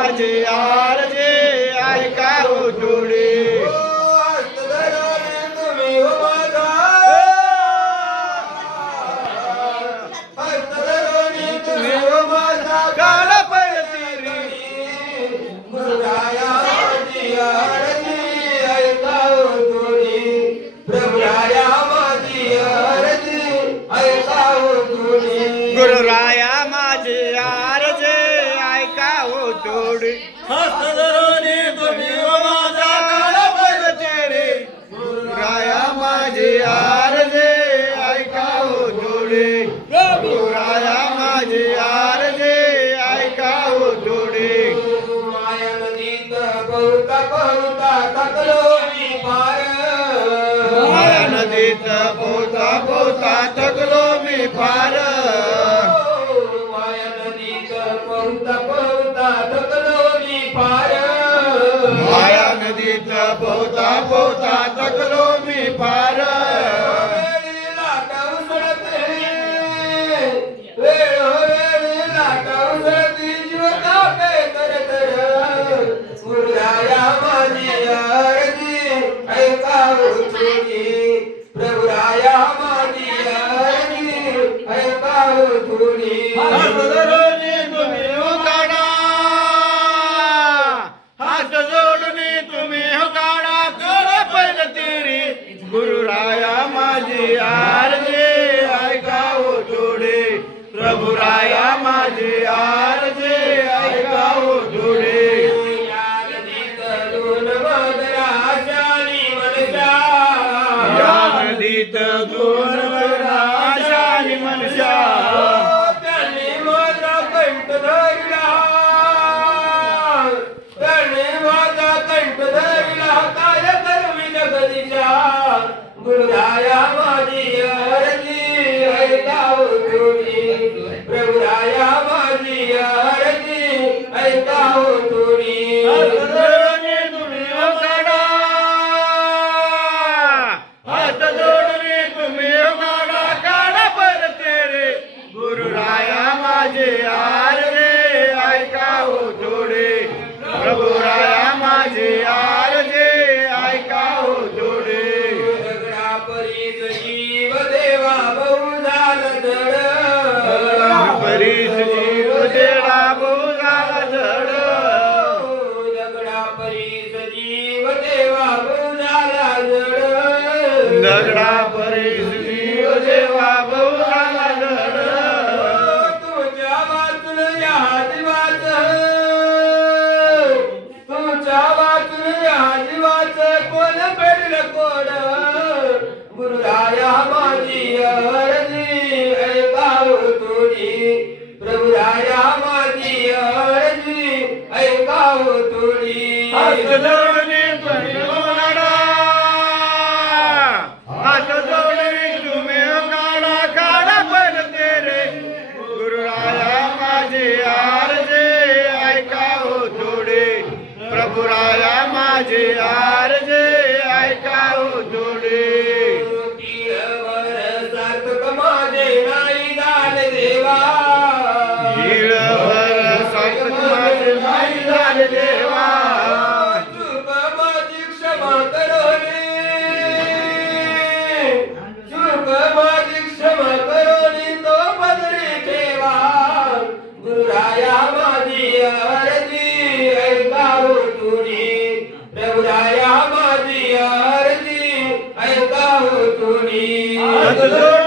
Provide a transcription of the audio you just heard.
माझी आरजे ऐका हो जोडे गुरुराया माझी आरजे ऐका हो जोडे हस्त धरून तुम्ही माझा काळा पडते रे गुरुराया माझी आरजे ऐका हो जोडे गुरुराया माझी आरजे ऐका हो जोडे माया नदीत पळता पळता थकलो मी पार माया नदीत पोहता पोहता थकलो मी फार माया नदीत पळता पळता थकलो मी पार माया नदीत पोहता पोहता थकलो मी फार प्रभुराया माझी ऐका थोडी हात जोडून तुम्ही हो काढा हात जोडून तुम्ही हो काढा काढा पहिलं तेरी गुरुराया माझी आरजे ऐका हो जोडे प्रभुराया माझी आरजे ऐका हो जोडे या नदीत दोन आशानी मनशा त्यांनी माझा कंठ धरला त्यांनी माझा कंठ धरला काय करवी जगदीच्या गुरुराया माझी आरती ऐका थोडी प्रभुराया माझी आरती ऐका थोडी हात जोडून तुम्ही काढा काढा परते रे गुरुराया माझे आरजे ऐका हो जोडे प्रभुराया माझे आरजे ऐका हो जोडे दगडा परीस जीव देवा बहु झाला जड परीस जीव देडा बहु झाला जड दगडा परीस जीव देवा बहु झाला जड दगडा परीस जीव देवा बहु झाला जड तुझ्या वाचून या जीवाच तुझ्या वाचून या जीवाच कोण पेडलं कोण गुरुराया माझी अर्जी ऐका थोडी प्रभुराया माझी अर्जी ऐका थोडी हात जोडून तुम्ही काढा हात जोडून तुम्ही काढा काढा पडते रे गुरुराया माझे आरजे ऐका हो जोडे प्रभुराया माझे आरजे ऐका हो जोडे सार्थक माझे नाही झाले देवा हिळभर सार्थक माझे नाही झाले देवा चूक माझी क्षमा करोनी चूक माझी क्षमा करोनी तो पदरी ठेवा गुरुराया माझी अर्जी ऐका थोडी प्रभुराया माझी अर्जी ऐका थोडी हात जोडून